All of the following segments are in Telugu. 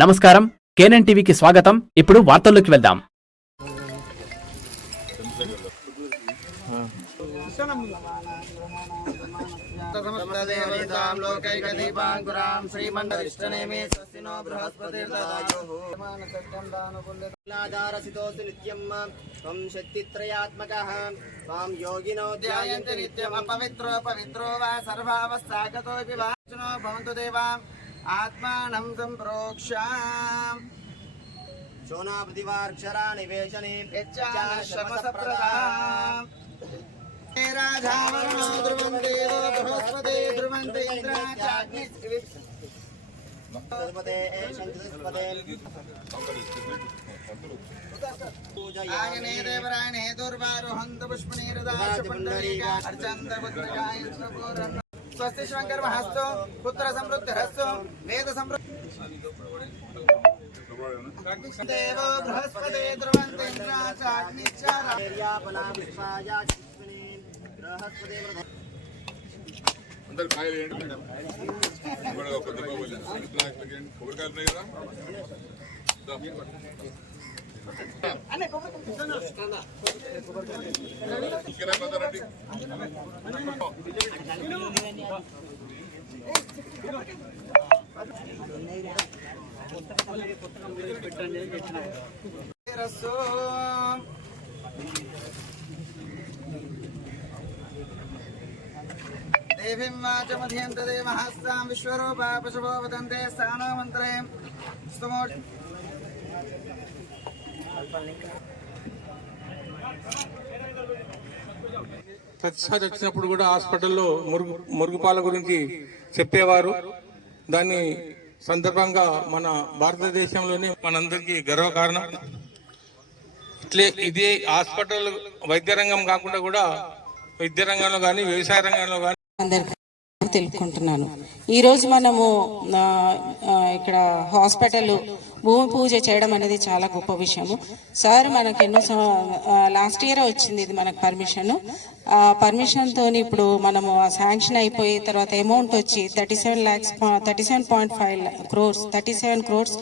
నమస్కారం, కేఎన్ఎన్ టీవీకి స్వాగతం. ఇప్పుడు వార్తల్లోకి వెళ్దాం. आत्मानं संप्रोक्ष्यां शोना प्रतिवार्क्षरा निवेशने यच्चाश्रमसप्रदाम् हे राजावरणो ध्रुवन्देवो बृहस्पते ध्रुवन्ते इन्द्राचाग्निस्पदे शञ्चस्पदे आयने देवरायणे दुर्वारोहन्त पुष्पनिरदाश पुण्डरीका अर्चन्त पुत्रकाय स्वपूर्ण स्वस्ति शंकर महस्तु पुत्र समृद्धिरस्तु वेद समृद्धि देवो बृहस्पते ध्रुवन्ते इंद्राचाग्निश्चार्यापना विश्वाया कृष्णे बृहस्पते अंदर खाई लेंगे बड़ा ऊपर दबा बोले ब्लैक लेकिन खबर कर नहीं रहा अने खबर कितना कितना पता नहीं देवीं वाचमध्यन्त देवहस्तां विश्वरूपा पशवो वदन्ते स्थानमन्त्रे स्तुमो ప్రతిసారి వచ్చినప్పుడు కూడా హాస్పిటల్లో మురుగుపాల గురించి చెప్పేవారు. దాని సందర్భంగా మన భారతదేశంలోనే మనందరికీ గర్వకారణం. ఇట్లే ఇది హాస్పిటల్ వైద్య రంగం కాకుండా కూడా వైద్య రంగంలో కానీ వ్యవసాయ రంగంలో కానీ తెలుపుకుంటున్నాను. ఈరోజు మనము ఇక్కడ హాస్పిటల్ భూమి పూజ చేయడం అనేది చాలా గొప్ప విషయము. సార్ మనకు ఎన్నో లాస్ట్ ఇయర్ వచ్చింది ఇది మనకు పర్మిషన్తో ఇప్పుడు మనము శాంక్షన్ అయిపోయి తర్వాత అమౌంట్ వచ్చి 37.5 crores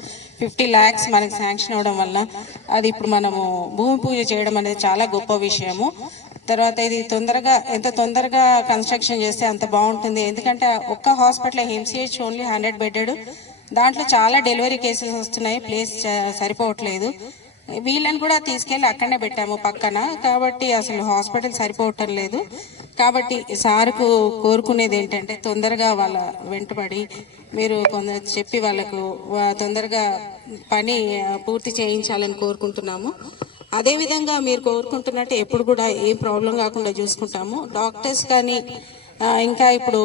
50 lakhs మనకు శాంక్షన్ అవడం వల్ల అది ఇప్పుడు మనము భూమి పూజ చేయడం అనేది చాలా గొప్ప విషయము. తర్వాత ఇది ఎంత తొందరగా కన్స్ట్రక్షన్ చేస్తే అంత బాగుంటుంది. ఎందుకంటే ఒక్క హాస్పిటల్ ఎంసీహెచ్ ఓన్లీ 100 bedded, దాంట్లో చాలా డెలివరీ కేసెస్ వస్తున్నాయి, ప్లేస్ సరిపోవట్లేదు. వీళ్ళని కూడా తీసుకెళ్ళి అక్కడనే పెట్టాము పక్కన, కాబట్టి అసలు హాస్పిటల్ సరిపోవటం లేదు. కాబట్టి సార్కు కోరుకునేది ఏంటంటే తొందరగా వాళ్ళ వెంటబడి మీరు కొందరు చెప్పి వాళ్ళకు తొందరగా పని పూర్తి చేయించాలని కోరుకుంటున్నాము. అదేవిధంగా మీరు కోరుకుంటున్నట్టు ఎప్పుడు కూడా ఏ ప్రాబ్లం కాకుండా చూసుకుంటాము. డాక్టర్స్ కానీ ఇంకా ఇప్పుడు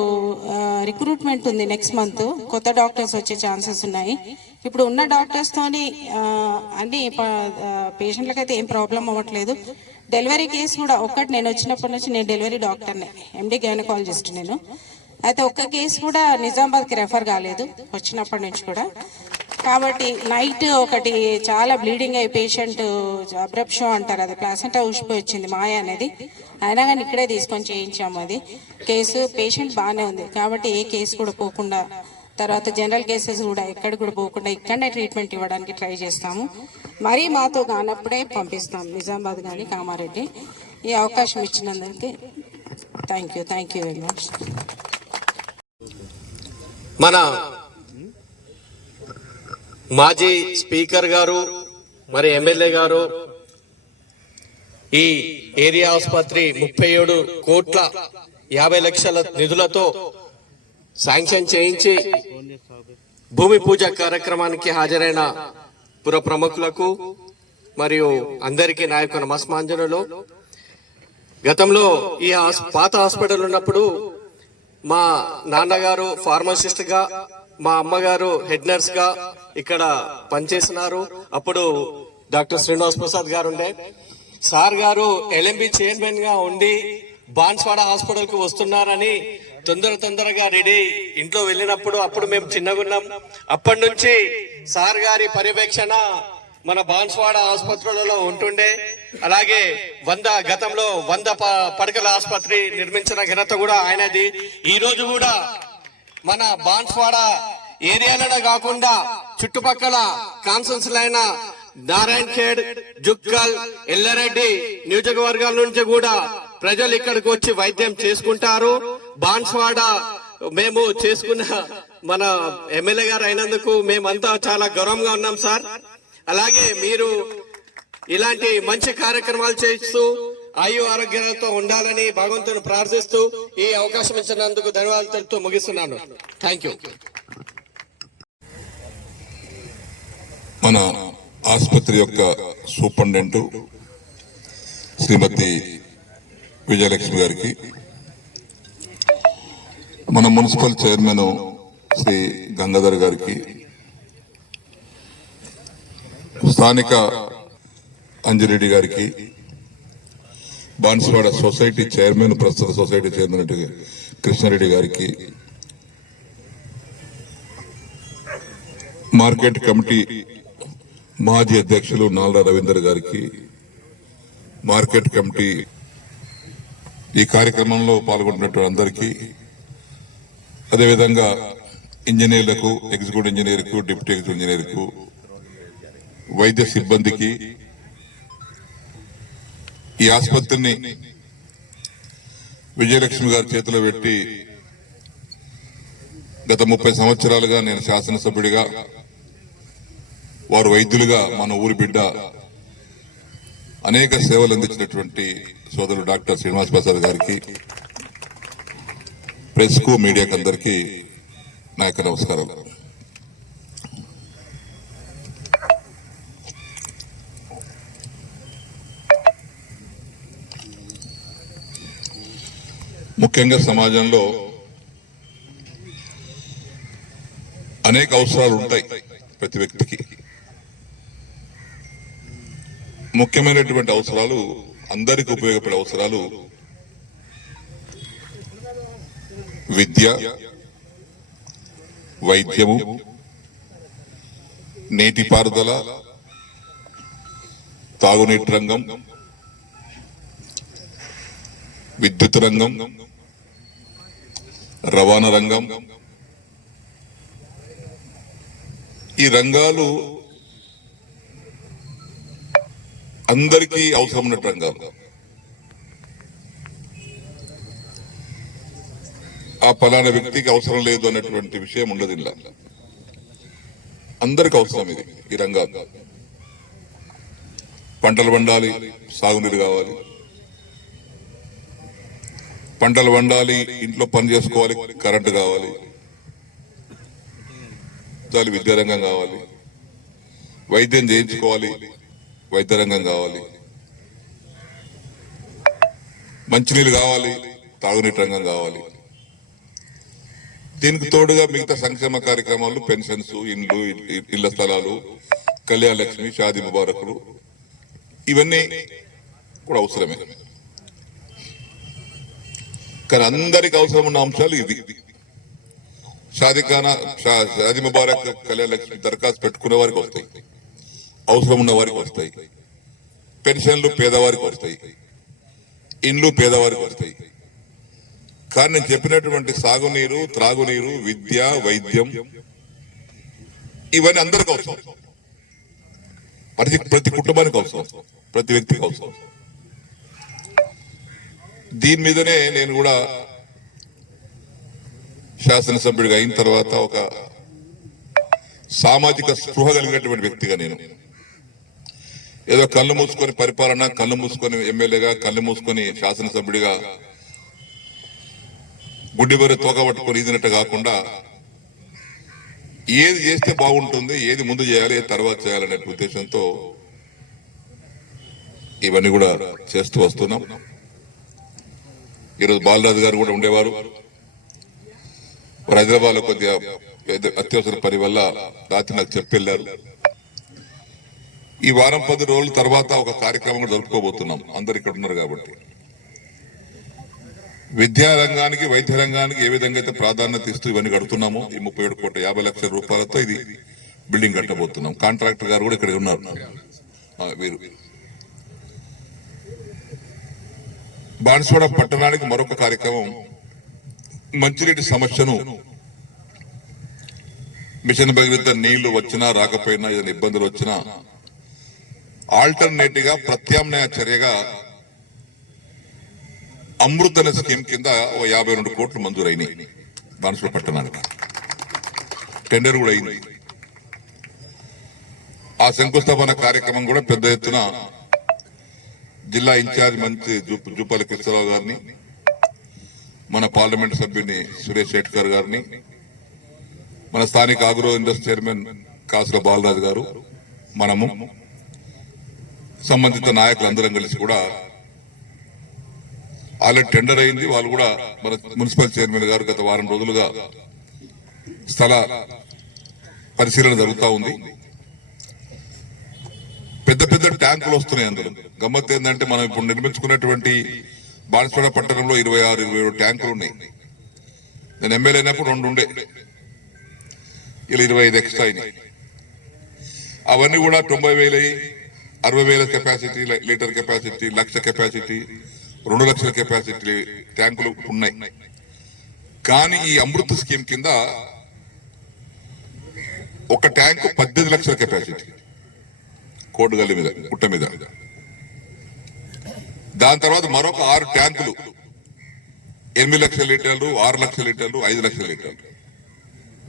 రిక్రూట్మెంట్ ఉంది, నెక్స్ట్ మంత్ కొత్త డాక్టర్స్ వచ్చే ఛాన్సెస్ ఉన్నాయి. ఇప్పుడు ఉన్న డాక్టర్స్తోని అన్ని పేషెంట్లకైతే ఏం ప్రాబ్లం అవ్వట్లేదు. డెలివరీ కేసు కూడా ఒక్కటి నేను వచ్చినప్పటి నుంచి నేను డెలివరీ డాక్టర్నే, ఎండి గైనకాలజిస్ట్ నేను. అయితే ఒక్క కేసు కూడా నిజామాబాద్కి రెఫర్ కాలేదు వచ్చినప్పటి నుంచి కూడా. కాబట్టి నైట్ ఒకటి చాలా బ్లీడింగ్ అయ్యి పేషెంట్ అబ్రప్షో అంటారు, అది ప్లాసెంటా ఊసిపోయి వచ్చింది మాయ అనేది, అయినా కానీ ఇక్కడే తీసుకొని చేయించాము. అది కేసు పేషెంట్ బాగానే ఉంది కాబట్టి ఏ కేసు కూడా పోకుండా, తర్వాత జనరల్ కేసెస్ కూడా ఎక్కడ కూడా పోకుండా ఇక్కడనే ట్రీట్మెంట్ ఇవ్వడానికి ట్రై చేస్తాము. మరీ మాతో కానప్పుడే పంపిస్తాం నిజామాబాద్ కానీ కామారెడ్డి. ఈ అవకాశం ఇచ్చినందుకు థ్యాంక్ యూ వెరీ మచ్. మన మాజీ స్పీకర్ గారు మరి ఎమ్మెల్యే గారు ఈ ఏరియా ఆసుపత్రి 37,50,00,000 నిధులతో శాంక్షన్ చేయించి భూమి పూజ కార్యక్రమానికి హాజరైన పుర ప్రముఖులకు మరియు అందరికీ నా యొక్క నమస్మాంజనులు. గతంలో ఈ పాత హాస్పిటల్ ఉన్నప్పుడు మా నాన్నగారు ఫార్మసిస్ట్ గా, మా అమ్మగారు హెడ్ నర్స్ గా ఇక్కడ పనిచేస్తున్నారు. అప్పుడు డాక్టర్ శ్రీనివాస్ ప్రసాద్ గారు ఉండే. సార్ గారు ఎల్ఎంబి చైర్మన్ గా ఉండి బాన్స్వాడ హాస్పిటల్ కు వస్తున్నారని తొందరగా రెడీ ఇంట్లో వెళ్ళినప్పుడు అప్పుడు మేము చిన్నగున్నాం. అప్పటి నుంచి సార్ గారి పర్యవేక్షణ మన బాన్స్వాడ ఆసుపత్రులలో ఉంటుండే. అలాగే గతంలో 100 పడకల ఆసుపత్రి నిర్మించిన ఘనత కూడా ఆయనది. ఈ రోజు కూడా మన బాన్స్వాడ ఏరియాలోనే కాకుండా చుట్టుపక్కల కాన్సెన్స్లైన నారాయణ్ ఖేడ్, జుక్కల్, ఎల్లారెడ్డి నియోజకవర్గాల నుంచి కూడా ప్రజలు ఇక్కడికి వచ్చి వైద్యం చేసుకుంటారు. బాన్స్వాడ మేము చేసుకున్న మన ఎమ్మెల్యే గారు అయినందుకు మేమంతా చాలా గౌరవంగా ఉన్నాం సార్. అలాగే మీరు ఇలాంటి మంచి కార్యక్రమాలు చేస్తూ ఆరోగ్యాలతో ఉండాలని భగవంతుని ప్రార్థిస్తూ ఈ అవకాశం ఇచ్చినందుకు ధన్యవాదాలతో ముగిస్తున్నాను. Thank you. మన ఆసుపత్రి యొక్క సూపరింటెండెంట్ శ్రీమతి విజయలక్ష్మి గారికి, మన మున్సిపల్ చైర్మన్ శ్రీ గంగాధర్ గారికి, స్థానిక అంజిరెడ్డి గారికి, బాన్స్వాడ సొసైటీ చైర్మన్, ప్రస్తుత సొసైటీ చైర్మన్ కృష్ణారెడ్డి గారికి, మార్కెట్ కమిటీ మాజీ అధ్యక్షులు నాల్లా రవీందర్ గారికి, మార్కెట్ కమిటీ ఈ కార్యక్రమంలో పాల్గొంటున్నటువంటి అందరికీ, అదేవిధంగా ఇంజనీర్లకు, ఎగ్జిక్యూటివ్ ఇంజనీర్కు, డిప్యూటీ ఎగ్జిక్యూటివ్ ఇంజనీర్కు, వైద్య సిబ్బందికి, ఈ ఆసుపత్రిని విజయలక్ష్మి గారి చేతిలో పెట్టి గత 30 సంవత్సరాలుగా నేను శాసనసభ్యుడిగా, వారు వైద్యులుగా మన ఊరి బిడ్డ అనేక సేవలు అందించినటువంటి సోదరుడు డాక్టర్ శ్రీనివాస్ ప్రసాద్ గారికి, ప్రెస్ కు, మీడియాకు అందరికీ నా యొక్క నమస్కారాలు. ముఖ్యంగా సమాజంలో అనేక అవసరాలు ఉంటాయి ప్రతి వ్యక్తికి. ముఖ్యమైనటువంటి అవసరాలు, అందరికి ఉపయోగపడే అవసరాలు విద్య, వైద్యము, నీటిపారుదల, తాగునీటి రంగం, విద్యుత్ రంగం, రవాణా రంగం. ఈ రంగాలు అందరికీ అవసరం ఉన్న రంగాలు. ఆ ఫలానా వ్యక్తికి అవసరం లేదు అన్నటువంటి విషయం ఉండదు. ఇలా అందరికి అవసరం ఇది. ఈ రంగాలు పంటలు పండాలి, సాగునీరు కావాలి, పంటలు పండాలి, ఇంట్లో పని చేసుకోవాలి, కరెంటు కావాలి, విద్యారంగం కావాలి, వైద్యం చేయించుకోవాలి, వైద్య రంగం కావాలి, మంచినీళ్ళు కావాలి, తాగునీటి రంగం కావాలి. దీనికి తోడుగా మిగతా సంక్షేమ కార్యక్రమాలు, పెన్షన్స్, ఇండ్లు, ఇళ్ల స్థలాలు, కళ్యాణ లక్ష్మి, షాదీ ముబారకులు, ఇవన్నీ కూడా అవసరమే. కానీ అందరికి అవసరం ఉన్న అంశాలు ఇది. షాదీ ముబారక్, కళ్యాణ లక్ష్మి దరఖాస్తు పెట్టుకునే వారికి వస్తాయి, అవసరం ఉన్న వారికి వస్తాయి. పెన్షన్లు పేదవారికి వస్తాయి, ఇండ్లు పేదవారికి వస్తాయి. కానీ నేను చెప్పినటువంటి సాగునీరు, త్రాగునీరు, విద్య, వైద్యం, ఇవన్నీ అందరికి అవసరం. ప్రతి కుటుంబానికి అవసరం, ప్రతి వ్యక్తికి అవసరం. దీని మీదనే నేను కూడా శాసనసభ్యుడిగా అయిన తర్వాత ఒక సామాజిక స్పృహ కలిగినటువంటి వ్యక్తిగా, నేను ఏదో కళ్ళు మూసుకొని పరిపాలన, కళ్ళు మూసుకొని ఎమ్మెల్యేగా, కళ్ళు మూసుకొని శాసనసభ్యుడిగా గుడ్డిబరి తోక పట్టుకొని ఈదినట్టు కాకుండా, ఏది చేస్తే బాగుంటుంది, ఏది ముందు చేయాలి, ఏది తర్వాత చేయాలనే ఉద్దేశంతో ఇవన్నీ కూడా చేస్తూ వస్తున్నాం. ఈరోజు బాలరాజు గారు కూడా ఉండేవారు. హైదరాబాద్ లో కొద్దిగా అత్యవసర పని వల్ల రాత్రి నాకు చెప్పెళ్లారు. ఈ వారం 10 రోజుల తర్వాత ఒక కార్యక్రమం కూడా జరుపుకోబోతున్నాం. అందరు ఇక్కడ ఉన్నారు కాబట్టి, విద్యా రంగానికి, వైద్య రంగానికి ఏ విధంగా అయితే ప్రాధాన్యత ఇస్తూ ఇవన్నీ కడుతున్నామో, ఈ 37,50,00,000 రూపాయలతో ఇది బిల్డింగ్ కట్టబోతున్నాం. కాంట్రాక్టర్ గారు కూడా ఇక్కడ ఉన్నారు. వీరు బాన్స్వాడ పట్టణానికి మరొక కార్యక్రమం, మంచినీటి సమస్యను మిషన్ భగీరథ నీళ్లు వచ్చినా రాకపోయినా ఏదైనా ఇబ్బందులు వచ్చినా ఆల్టర్నేటివ్ గా ప్రత్యామ్నాయ చర్యగా అమృత్ అనే స్కీమ్ కింద 52 కోట్లు మంజూరైనాయి బాన్సువాడ పట్టణానికి. టెండర్ కూడా అయింది. ఆ శంకుస్థాపన కార్యక్రమం కూడా పెద్ద ఎత్తున జిల్లా ఇన్ఛార్జ్ మంత్రి జూపాలి కృష్ణరావు గారిని, మన పార్లమెంట్ సభ్యుని సురేష్ శెట్కర్ గారిని, మన స్థానిక ఆగ్రో ఇండస్ట్రీ చైర్మన్ కాసుల బాలరాజు గారు, మనము సంబంధిత నాయకులందరం కలిసి కూడా ఆల్రెడీ టెండర్ అయింది. వాళ్ళు కూడా మన మున్సిపల్ చైర్మన్ గారు గత వారం రోజులుగా స్థల పరిశీలన జరుగుతూ ఉంది. పెద్ద పెద్ద ట్యాంకులు వస్తున్నాయి. అందులో గమ్మత్ ఏంటంటే మనం ఇప్పుడు నిర్మించుకున్నటువంటి బాన్సువాడ పట్టణంలో 26-27 ట్యాంకులు ఉన్నాయి. నేను ఎమ్మెల్యే అయినప్పుడు 2 ఉండే, ఇలా 25 ఎక్స్ట్రా అయినాయి. అవన్నీ కూడా 90,000, 60,000 కెపాసిటీ, లీటర్ కెపాసిటీ, 1,00,000 కెపాసిటీ, 2 లక్షల కెపాసిటీ ట్యాంకులు ఉన్నాయి. కానీ ఈ అమృత్ స్కీమ్ కింద ఒక ట్యాంకు 18 లక్షల కెపాసిటీ కోటగల్లి మీద, పుట్ట మీద. దాని తర్వాత మరొక 6 ట్యాంకులు 8 లక్షల లీటర్లు, 6 లక్షల లీటర్లు, 5 లక్షల లీటర్లు,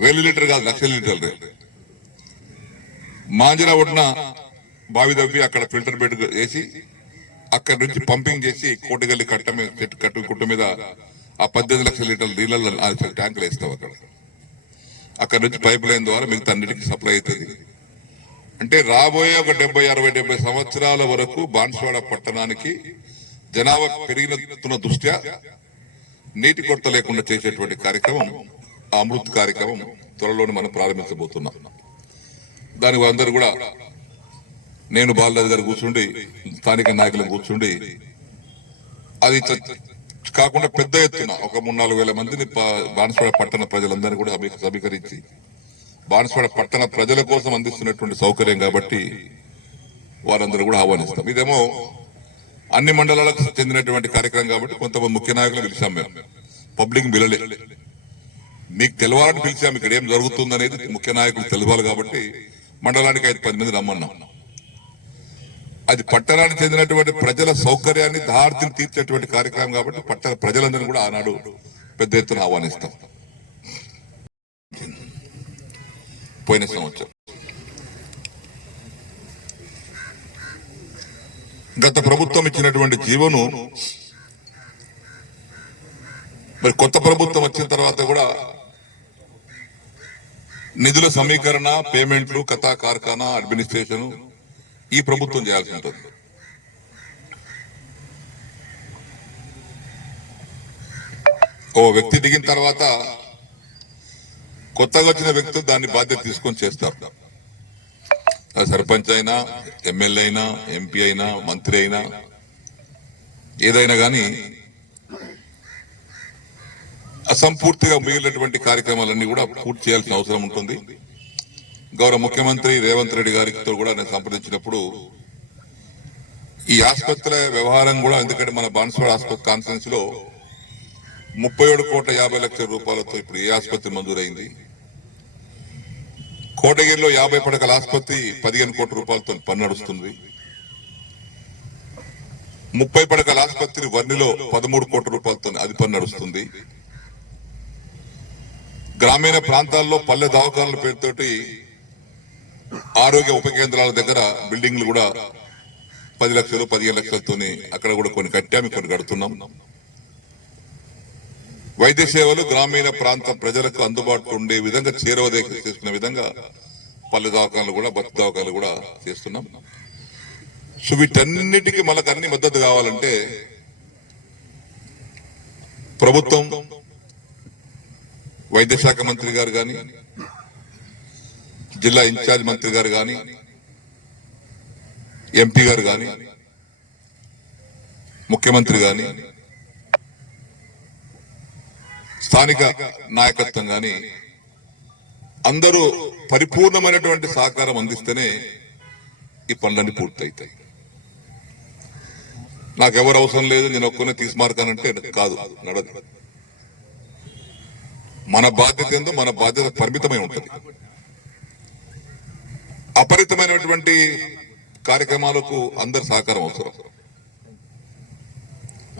1000 లీటర్ కాదు, లక్షల లీటర్లు. మాంజరా ఒడ్డున బావి తవ్వి అక్కడ ఫిల్టర్ బెడ్ వేసి అక్కడి నుంచి పంపింగ్ చేసి కోటగల్లి కుట్ట మీద ఆ 18 లక్షల లీటర్ల నీళ్ళల్లో ట్యాంకులు వేస్తాం. అక్కడ నుంచి పైప్ లైన్ ద్వారా మిగతా అన్నిటికీ సప్లై అవుతుంది. అంటే రాబోయే ఒక 70 సంవత్సరాల వరకు బాన్సువాడ పట్టణానికి జనాభా పెరిగిన దృష్ట్యా నీటి కొరత లేకుండా చేసేటువంటి కార్యక్రమం ఆ అమృత్ కార్యక్రమం త్వరలోనే మనం ప్రారంభించబోతున్నాం. దానికి అందరూ కూడా నేను బాలరాజు గారు కూర్చుండి, స్థానిక నాయకులు కూర్చుండి, అది కాకుండా పెద్ద ఎత్తున ఒక 3-4 వేల మందిని బాన్సువాడ పట్టణ ప్రజలందరినీ కూడా సమీకరించి బాన్సువాడ పట్టణ ప్రజల కోసం అందిస్తున్నటువంటి సౌకర్యం కాబట్టి వారందరూ కూడా ఆహ్వానిస్తాం. ఇదేమో అన్ని మండలాలకు చెందినటువంటి కార్యక్రమం కాబట్టి కొంతమంది ముఖ్య నాయకులు పిలిచాం. మేము పబ్లిక్ పిలలే, మీకు తెలవాలని పిలిచాం. ఇక్కడ ఏం జరుగుతుంది అనేది ముఖ్య నాయకులు తెలవాలి కాబట్టి మండలానికి 5-10 మంది రమ్మన్నాం. అది పట్టణానికి చెందినటువంటి ప్రజల సౌకర్యాన్ని దారిని తీర్చేటువంటి కార్యక్రమం కాబట్టి పట్టణ ప్రజలందరూ కూడా ఆనాడు పెద్ద ఎత్తున ఆహ్వానిస్తాం. పోయిన సంవత్సరం గత ప్రభుత్వం ఇచ్చినటువంటి జీవోను మరి కొత్త ప్రభుత్వం వచ్చిన తర్వాత కూడా నిధుల సమీకరణ, పేమెంట్లు, కథా కార్ఖానా, అడ్మినిస్ట్రేషన్ ఈ ప్రభుత్వం చేయాల్సి ఉంటుంది. ఓ వ్యక్తి దిగిన తర్వాత కొత్తగా వచ్చిన వ్యక్తులు దాన్ని బాధ్యత తీసుకొని చేస్తారు. సర్పంచ్ అయినా, ఎమ్మెల్యే అయినా, ఎంపీ అయినా, మంత్రి అయినా, ఏదైనా కానీ అసంపూర్తిగా మిగిలినటువంటి కార్యక్రమాలన్నీ కూడా పూర్తి చేయాల్సిన అవసరం ఉంటుంది. గౌరవ ముఖ్యమంత్రి రేవంత్ రెడ్డి గారితో కూడా నేను సంప్రదించినప్పుడు ఈ ఆసుపత్రుల వ్యవహారం కూడా, ఎందుకంటే మన బాన్సువాడ ఆసుపత్రి కాన్ఫరెన్స్ లో 37,50,00,000 రూపాయలతో ఇప్పుడు ఏ ఆసుపత్రి మంజూరైంది. కోటగిరిలో 50 పడకల ఆసుపత్రి 15 కోట్ల రూపాయలతో పని నడుస్తుంది. 30 పడకల ఆసుపత్రి వర్ణిలో 13 కోట్ల రూపాయలతో అది పని నడుస్తుంది. గ్రామీణ ప్రాంతాల్లో పల్లె దవాఖానాల పేరుతోటి ఆరోగ్య ఉప కేంద్రాల దగ్గర బిల్డింగ్లు కూడా 10 లక్షలు 15 లక్షలతోని అక్కడ కూడా కొన్ని కట్టాము, కొన్ని కడుతున్నాం. వైద్య సేవలు గ్రామీణ ప్రాంత ప్రజలకు అందుబాటులో ఉండే విధంగా చేరువదేశిస్తున్న విధంగా పల్లె దవాఖానాలు కూడా, బతు దవాఖానాలు కూడా చేస్తున్నాం. సో వీటన్నిటికీ మనకు అన్ని మద్దతు కావాలంటే ప్రభుత్వం, వైద్య శాఖ మంత్రి గారు కానీ, జిల్లా ఇన్ఛార్జ్ మంత్రి గారు కానీ, ఎంపీ గారు కానీ, ముఖ్యమంత్రి కానీ, స్థానిక నాయకత్వం కానీ అందరూ పరిపూర్ణమైనటువంటి సహకారం అందిస్తేనే ఈ పనులన్నీ పూర్తవుతాయి. నాకెవరు అవసరం లేదు, నేను ఒక్కనే తీసుమార్కానంటే కాదు, నడదు. మన బాధ్యత ఏందో మన బాధ్యత పరిమితమై ఉంటుంది. అపరితమైనటువంటి కార్యక్రమాలకు అందరి సహకారం అవసరం.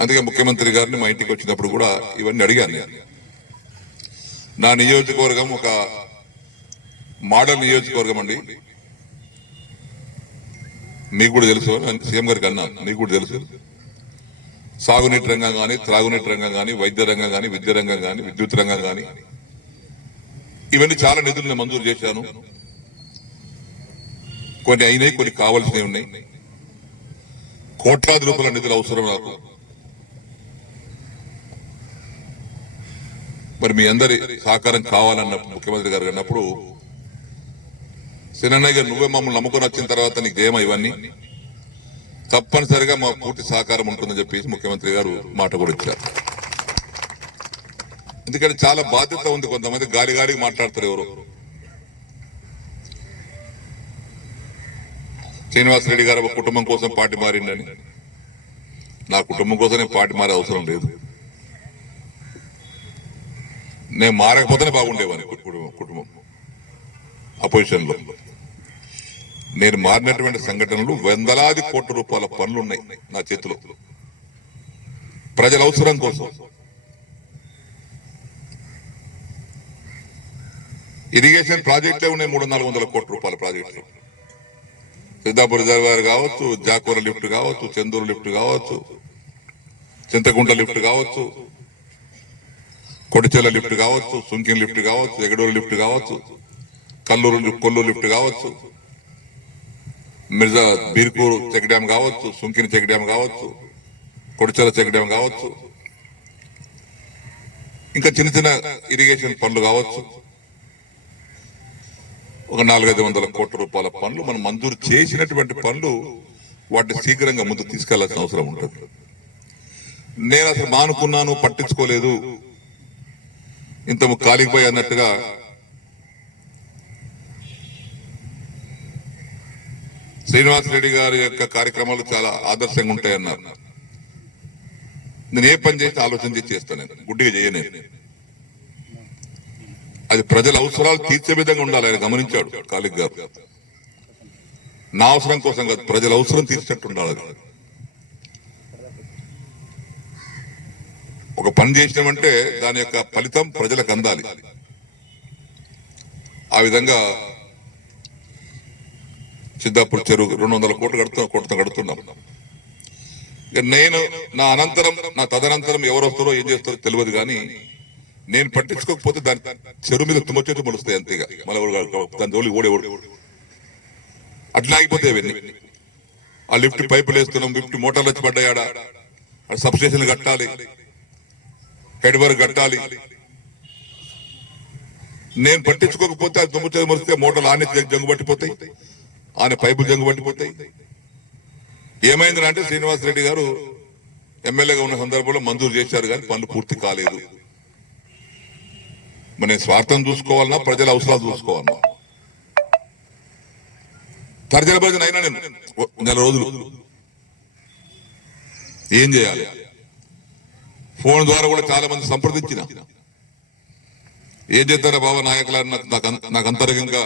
అందుకే ముఖ్యమంత్రి గారిని మా ఇంటికి వచ్చినప్పుడు కూడా ఇవన్నీ అడిగాను. నా నియోజకవర్గం ఒక మోడల్ నియోజకవర్గం అండి. మీకు కూడా తెలుసు, సీఎం గారికి అన్నాను, మీకు కూడా తెలుసు. సాగునీటి రంగం కానీ, త్రాగునీటి రంగం కానీ, వైద్య రంగం కానీ, విద్య రంగం కానీ, విద్యుత్ రంగం కానీ, ఇవన్నీ చాలా నిధులను మంజూరు చేశాను. కొన్ని అయినాయి, కొన్ని కావాల్సినవి ఉన్నాయి. కోట్లాది రూపాయల నిధులు అవసరం నాకు. మరి మీ అందరి సహకారం కావాలన్నప్పుడు ముఖ్యమంత్రి గారు అన్నప్పుడు, సినన్నయ్య గారు నువ్వే మమ్మల్ని నమ్ముకొని వచ్చిన తర్వాత నీకు ఏమో ఇవన్నీ తప్పనిసరిగా మా పూర్తి సహకారం ఉంటుందని చెప్పేసి ముఖ్యమంత్రి గారు మాట కూడా ఇచ్చారు. ఎందుకంటే చాలా బాధ్యత ఉంది. కొంతమంది గాలి గాలికి మాట్లాడతారు. ఎవరు శ్రీనివాసరెడ్డి గారు కుటుంబం కోసం పార్టీ మారిండని, నా కుటుంబం కోసం నేను పార్టీ మారే అవసరం లేదు. నేను మారకపోతేనే బాగుండేవాని కుటుంబం అపోజిషన్ లో. నేను మారినటువంటి సంఘటనలు వందలాది కోట్ల రూపాయల పనులు ఉన్నాయి నా చేతిలో, ప్రజల అవసరం కోసం. ఇరిగేషన్ ప్రాజెక్టులే ఉన్నాయి 300-400 కోట్ల రూపాయల ప్రాజెక్టులు. సిద్ధాపూర్ రిజర్వాయర్ కావచ్చు, జాకూర లిఫ్ట్ కావచ్చు, చందూరు లిఫ్ట్ కావచ్చు, చింతకుంట లిఫ్ట్ కావచ్చు, కొడిచెల లిఫ్ట్ కావచ్చు, సుంకిన్ లిఫ్ట్ కావచ్చు, ఎగడూరు లిఫ్ట్ కావచ్చు, కొల్లూరు లిఫ్ట్ కావచ్చు, మిర్జా బీర్కూరు చెక్ డ్యామ్ కావచ్చు, సుంకిన్ చెక్ డ్యామ్ కావచ్చు, కొడిచెల చెక్ డ్యామ్ కావచ్చు, ఇంకా చిన్న చిన్న ఇరిగేషన్ పనులు కావచ్చు. ఒక 400-500 కోట్ల రూపాయల పనులు మనం మంజూరు చేసినటువంటి పనులు, వాటిని శీఘ్రంగా ముందుకు తీసుకెళ్లాల్సిన అవసరం ఉంటుంది. నేను అసలు మానుకున్నాను, పట్టించుకోలేదు, ఇంత కాలిపోయి అన్నట్టుగా శ్రీనివాసరెడ్డి గారి యొక్క కార్యక్రమాలు చాలా ఆదర్శంగా ఉంటాయన్నారు. నేను ఏ పని చేసి ఆలోచన చేస్తాను, నేను గుడ్డిగా చేయను. అది ప్రజల అవసరాలు తీర్చే విధంగా ఉండాలి. ఆయన గమనించాడు కాలిక్ గారు. నా అవసరం కోసం కాదు, ప్రజల అవసరం తీర్చినట్టు ఉండాలి. ఒక పని చేసినామంటే దాని యొక్క ఫలితం ప్రజలకు అందాలి. ఆ విధంగా సిద్ధాపూర్ చెరువు 200 కోట్లు కడుతున్నాం. నేను నా తదనంతరం ఎవరు వస్తారో ఏం చేస్తారో తెలియదు, కానీ నేను పట్టించుకోకపోతే దాని చెరువు మీద తుమ్మచేతు మొలుస్తాయి అంతేగా. మళ్ళీ దాని జోలికి ఓడేవాడు అట్లా ఆగిపోతాయి అవన్నీ. ఆ లిఫ్ట్ పైపులు వేస్తున్నాం, లిఫ్ట్ మోటార్లు వచ్చి పడ్డాయాడ, సబ్ స్టేషన్లు కట్టాలి, హెడ్ వర్క్ కట్టాలి. నేను పట్టించుకోకపోతే అది తుమ్మచేతు మొలిస్తే మోటార్లు ఆనే జంగు పట్టిపోతాయి, ఆనే పైపులు జంగు పట్టిపోతాయి. ఏమైందంటే శ్రీనివాసరెడ్డి గారు ఎమ్మెల్యేగా ఉన్న సందర్భంలో మంజూరు చేశారు, కానీ పనులు పూర్తి కాలేదు. మరి నేను స్వార్థం చూసుకోవాలన్నా, ప్రజల అవసరాలు చూసుకోవాలన్నా? తర్జన భర్జన అయినా నేను 1 రోజులు ఏం చేయాలి? ఫోన్ ద్వారా కూడా చాలా మంది సంప్రదించిన, ఏం చేస్తారా బాబా నాయకులన్న నాకు అంతరంగంగా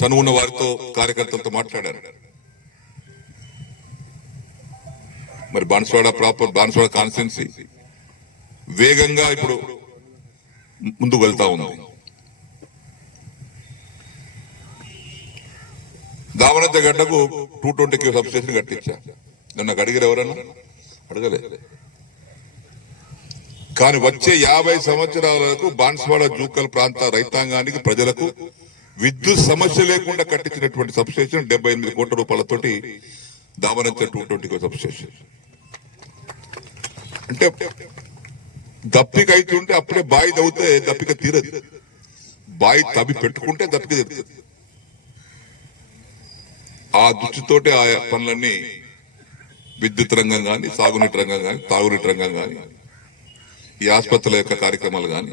చనువున్న వారితో, కార్యకర్తలతో మాట్లాడారు. మరి బాన్స్వాడ ప్రాపర్, బాన్స్వాడ కాన్స్టిట్యున్సీ వేగంగా ఇప్పుడు ముందుకు వెళ్తా ఉంది. దావనంత గడ్డకు 220 సబ్ స్టేషన్ కట్టించా. నన్ను అడిగారు, ఎవరన్నా అడగలే. కానీ వచ్చే 50 సంవత్సరాలకు బాన్స్వాడ జూకల్ ప్రాంత రైతాంగానికి, ప్రజలకు విద్యుత్ సమస్య లేకుండా కట్టించినటువంటి సబ్ స్టేషన్ 78 కోట్ల రూపాయలతోటి దావనంత 220 సబ్ స్టేషన్. అంటే దప్పిక అవుతుంటే అప్పుడే బావి తవ్వుతే దప్పిక తీరదు, బావి తవ్వి పెట్టుకుంటే దప్పిక తీరుతుంది. ఆ దృష్టితోటి ఆ పనులన్నీ విద్యుత్ రంగం కానీ, సాగునీటి రంగం కానీ, తాగునీటి రంగం కానీ, ఈ ఆసుపత్రుల యొక్క కార్యక్రమాలు కానీ,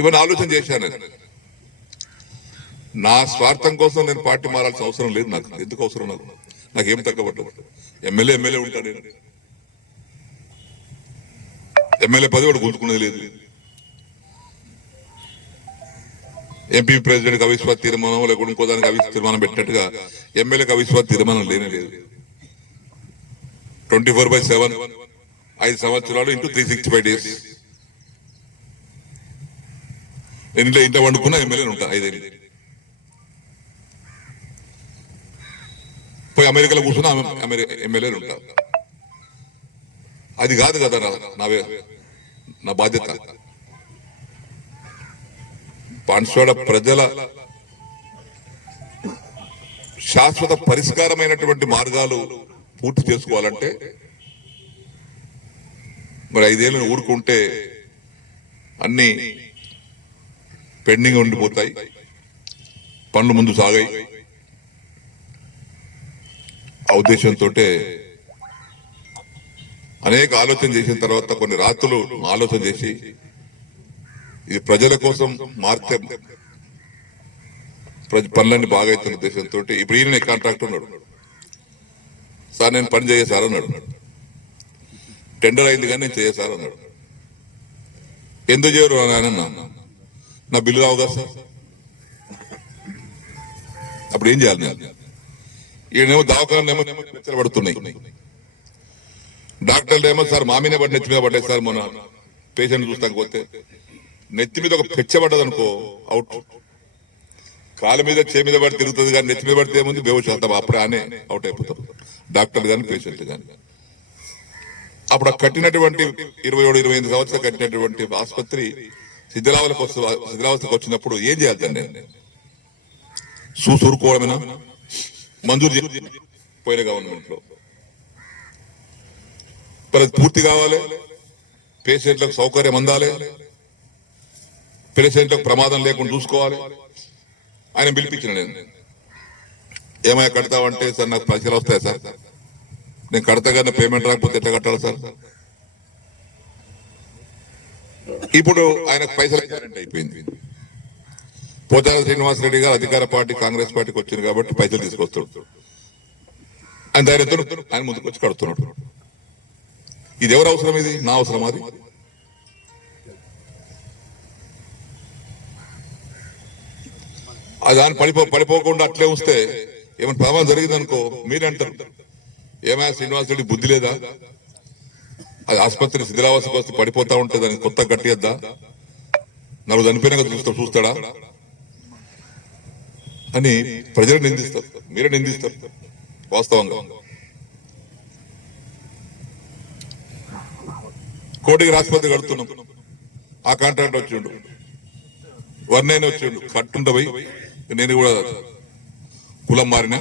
ఇవన్నీ ఆలోచన చేశాను. నా స్వార్థం కోసం నేను పార్టీ మారాల్సిన అవసరం లేదు. నాకు ఎందుకు అవసరం? నాకేం తగ్గబట్టదు. ఎమ్మెల్యే ఉంటాడు. ఎమ్మెల్యే పదవి కూడా గుంజుకునేది లేదు. ఎంపీ ప్రెసిడెంట్ అవిశ్వాస తీర్మానం లేకుంటే ఇంకో దానికి అవిశ్వాస తీర్మానం పెట్టినట్టుగా ఎమ్మెల్యేకి అవిశ్వాస తీర్మానం లేనే లేదు. 24/7 5 సంవత్సరాలు ఇంటూ 365 days. ఇంట్లో వండుకున్న ఎమ్మెల్యేలు ఉంటా 5 ఏళ్ళు. పోయి అమెరికాలో కూర్చున్న ఎమ్మెల్యేలు ఉంటారు. అది కాదు కదా నా బాధ్యత. బాన్స్వాడ ప్రజల శాశ్వత పరిష్కారమైనటువంటి మార్గాలు పూర్తి చేసుకోవాలంటే మరి 5 ఏళ్ళు ఊరుకుంటే అన్ని పెండింగ్ ఉండిపోతాయి, పనులు ముందు సాగాయి. ఆ ఉద్దేశంతో అనేక ఆలోచన చేసిన తర్వాత కొన్ని రాత్రులు ఆలోచన చేసి ఇది ప్రజల కోసం మారితే పనులన్నీ బాగా అవుతున్న ఉద్దేశంతో ఇప్పుడు ఈయన కాంట్రాక్ట్ ఉన్నాడు. సార్ నేను పని చేయ సార్ అన్నాడు. టెండర్ అయింది కానీ నేను చేయ సార్ అన్నాడు. ఎందుకు చేయరు అని నా బిల్లు రావు కదా సార్. అప్పుడు ఏం చేయాలి నేను? ఈయనేమో దవాఖానేమో పడుతున్నాయి, డాక్టర్లు ఏమో సార్ మామీనే పడి నెత్తి మీద పడ్డాయి సార్. మొన్న పేషెంట్ చూస్తాక పోతే నెత్తి మీద ఒక పెచ్చబడ్డది అనుకో అవుట్. కాళ్ళ మీద చే మీద పడి తిరుగుతుంది కానీ నెత్తి మీద పడితే ఏముంది బేవోష్ అంతా అప్పుడే ఆనే అవుట్ అయిపోతారు డాక్టర్లు కానీ పేషెంట్లు కానీ. అప్పుడు కట్టినటువంటి 27-28 సంవత్సరాలు కట్టినటువంటి ఆసుపత్రి శిథిలావస్థకు వచ్చినప్పుడు ఏం చేయాలండి? చూసుకోవడమేనా? మంజూరు పోయిన గవర్నమెంట్ లో పూర్తి కావాలి, పేషెంట్లకు సౌకర్యం అందాలి, పేషెంట్లకు ప్రమాదం లేకుండా చూసుకోవాలి. ఆయన పిలిపించిన నేను ఏమైనా కడతావంటే సార్ నాకు పైసలు వస్తాయి సార్, నేను కడతా కానీ పేమెంట్ రాకపోతే ఎట్లా కట్టాలి సార్? ఇప్పుడు ఆయనకు పైసలు గ్యారెంటీ అయిపోయింది. పోచారం శ్రీనివాసరెడ్డి గారు అధికార పార్టీ కాంగ్రెస్ పార్టీకి వచ్చింది కాబట్టి పైసలు తీసుకొస్తాడు. ఆయన ధైర్యంతో ఆయన ముందుకు వచ్చి కడుతున్నాడు. ఇది ఎవరు అవసరం? ఇది నా అవసరం. అది దాన్ని పడిపోకుండా అట్లే ఉంచితే ఏమైనా ప్రమాదం జరిగింది అనుకో మీరే అంటారు, ఏమైనా శ్రీనివాసరెడ్డి బుద్ధి లేదా? అది ఆసుపత్రి శిథిలావస్థకు వస్తే పడిపోతా ఉంటే దానికి కొత్త కట్టియద్దా? నలుగురు చనిపోయినాక చూస్తాడా అని ప్రజలు నిందిస్తారు, మీరే నిందిస్తారు. వాస్తవంగా కోటికి ఆసుపత్రి కడుతున్నాం, ఆ కాంట్రాక్ట్ వచ్చిండు, వర్ణైన వచ్చిండు, కట్టుండ పోయి నేను కూడా కులం మారినా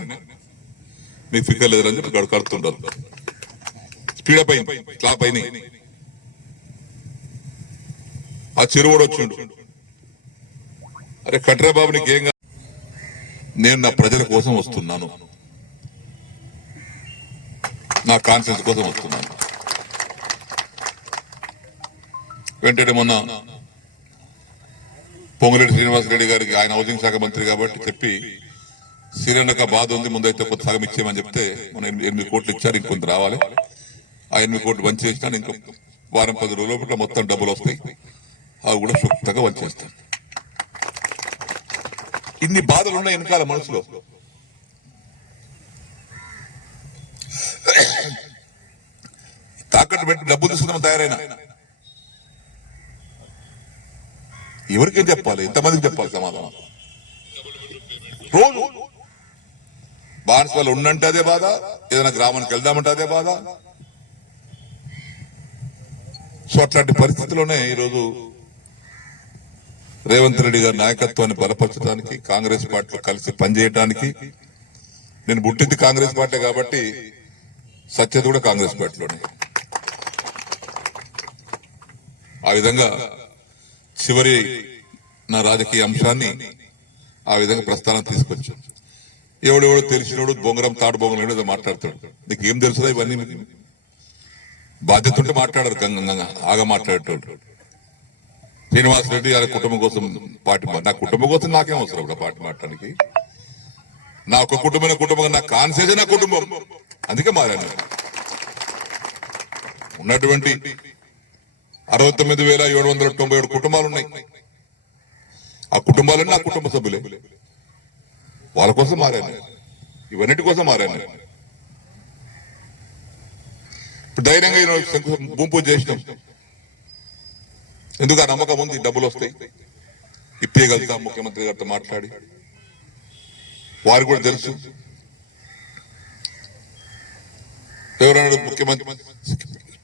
మీకు ఫిక్కర్ లేదని చెప్పి కడుతుంటారు. స్పీడప్ అయింది, స్లాప్ అయినాయి. ఆ చెరువుడు వచ్చిండు, అరే కట్రా బాబు నీకేం కాదు, నేను నా ప్రజల కోసం వస్తున్నాను, నా కాన్ఫరెన్స్ కోసం వస్తున్నాను. వెంటనే మొన్న పొంగులేటి శ్రీనివాసరెడ్డి గారికి, ఆయన హౌసింగ్ శాఖ మంత్రి కాబట్టి చెప్పి సిలిండర్కి బాధ ఉంది, ముందైతే కొంత సగం ఇచ్చేయమని చెప్తే మన 8 కోట్లు ఇచ్చారు, ఇంకొంత రావాలి. ఆ 8 కోట్లు బంద్ చేసినా ఇంకో వారం 10 రోజుల లోపల మొత్తం డబ్బులు వస్తాయి, అవి కూడా సుఖంగా బంద్ చేస్తాను. ఇన్ని బాధలు ఉన్నాయి వెనకాల మనసులో. తాకట్టు పెట్టి డబ్బులు తీసుకుందాం తయారైనా ఎవరికేం చెప్పాలి? ఎంతమందికి చెప్పాలి సమాధానం? రోజు బాన్స్వాడలో ఉండంటే అదే బాధ, ఏదైనా గ్రామానికి వెళ్దామంటే అదే బాధ. సో అట్లాంటి పరిస్థితిలోనే ఈరోజు రేవంత్ రెడ్డి గారి నాయకత్వాన్ని బలపరచడానికి, కాంగ్రెస్ పార్టీలో కలిసి పనిచేయడానికి, నేను పుట్టింది కాంగ్రెస్ పార్టీ కాబట్టి సత్యత కూడా కాంగ్రెస్ పార్టీలోనే. ఆ విధంగా చివరి నా రాజకీయ అంశాన్ని ఆ విధంగా ప్రస్థానం తీసుకొచ్చాను. ఎవడెవడో తెలిసినోడు బొంగరం తాడు బొంగరం ఏదో మాట్లాడతాడు. నీకు ఏం తెలుసుదా ఇవన్నీ? బాధ్యత ఉంటే మాట్లాడారు, గంగంగా ఆగా మాట్లాడేటోడు. శ్రీనివాసరెడ్డి వాళ్ళ కుటుంబం కోసం పార్టీ, నా కుటుంబం కోసం నాకేం అవసరం కూడా పార్టీ మాట్లాడానికి? నా ఒక కుటుంబం, నా కాన్సెషన్ నా కుటుంబం, అందుకే మారాను. ఉన్నటువంటి 69,797 కుటుంబాలు ఉన్నాయి. ఆ కుటుంబాలన్నీ నా కుటుంబ సభ్యులే, వాళ్ళ కోసం మారాను, ఇవన్నిటి కోసం మారాను. ఇప్పుడు ధైర్యంగా భూమి పూజ చేసినాం. ఎందుకు? ఆ నమ్మకం ఉంది, డబ్బులు వస్తాయి, ఇప్పేయగలుగుతాం. ముఖ్యమంత్రి గారితో మాట్లాడి వారు కూడా తెలుసు. ఎవరన్నాడు ముఖ్యమంత్రి